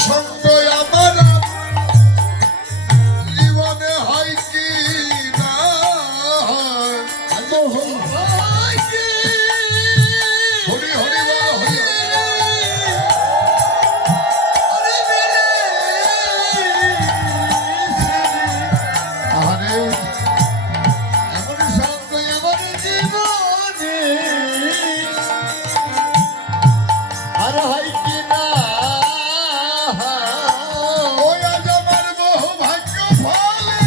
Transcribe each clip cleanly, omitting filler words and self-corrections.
সঙ্গ আমার জীবনে হয় কি না হরি হরি বল হরি আরে এমন সঙ্গ আমার জীবনে আর হয় কি না ওই আজ আমার বহু ভাগ্য ফলে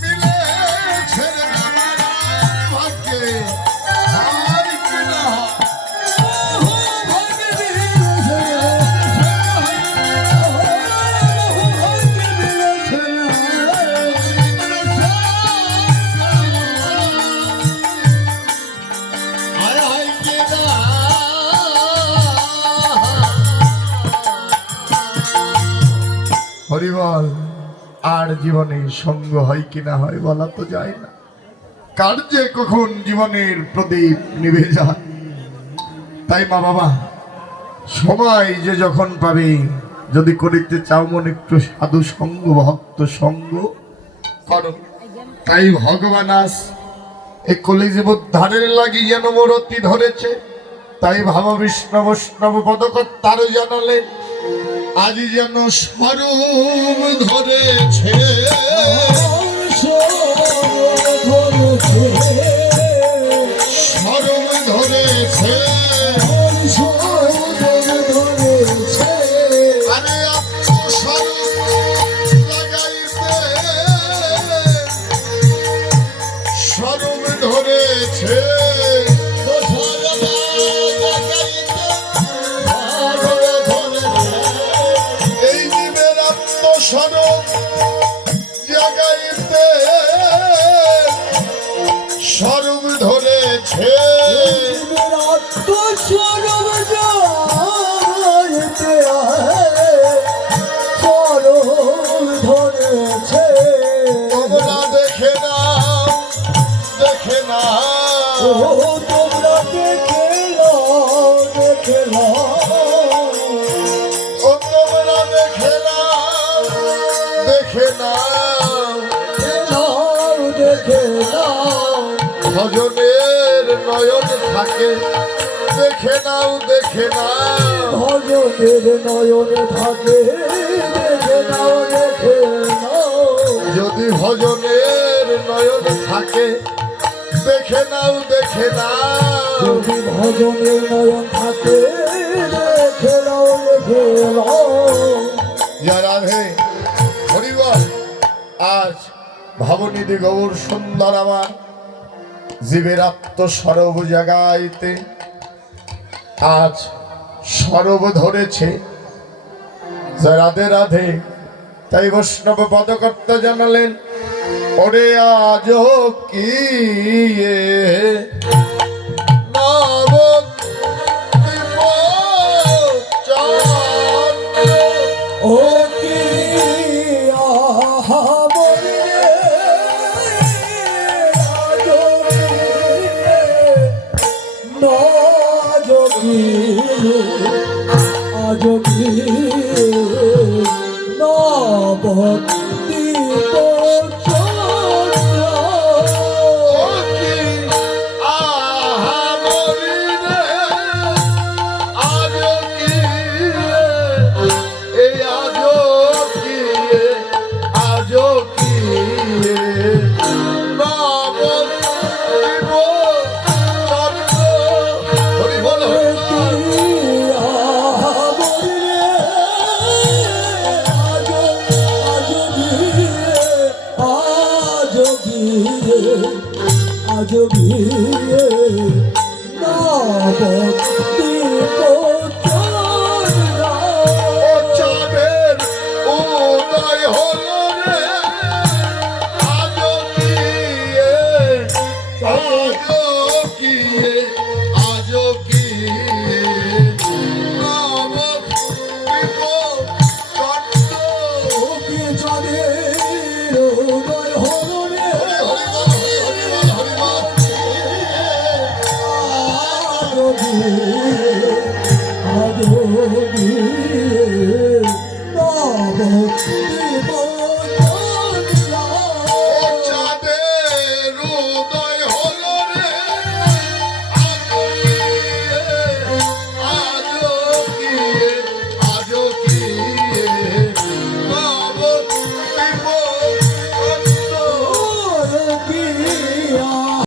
মিলেছে রে আমার ভাগ্যে আর কি না হরিবল আর জীবনে সঙ্গ হয় কিনা হয় বলা তো যায় না কার যে কখন জীবনের প্রদীপ নিভে যায় তাই মা বাবা সময় যে যখন পাবে যদি করিতে চাও মন একটু সাধু সঙ্গ ভক্ত সঙ্গ করো তাই ভগবান আস এই কলিযুগ উদ্ধারের লাগি যেন মূরতি ধরেছে তাই ভাব বিষ্ণু বৈষ্ণব পদকর্তার জানালে আজ যেন স্বরূপ ধরেছে স্বরূপ ধরেছে আরে আত্মস্বরূপ লাগাইতে স্বরূপ ধরেছে স্বরূপ জাগাইতে স্বরূপ ধরেছে স্বরূপ ধরেছে তোমরা দেখে না তোমরা দেখে তোমরা দেখে না ভজনের নয়ন থাকে দেখে নাও ভজনের নয়ন থাকে দেখে নাও যদি ভজনের নয়ন থাকে দেখে নাও যদি ভজনের নয়ন থাকে দেখে নাও যারা হে হরিবল আজ ভবনিধি গৌর সুন্দর আমার জীবের আত্মস্বরূপ জাগাইতে আজ স্বরূপ ধরেছে রাধে রাধে তাই বৈষ্ণব পদকর্তা জানালেন ওরে আজ কি চাঁদের উদয় হল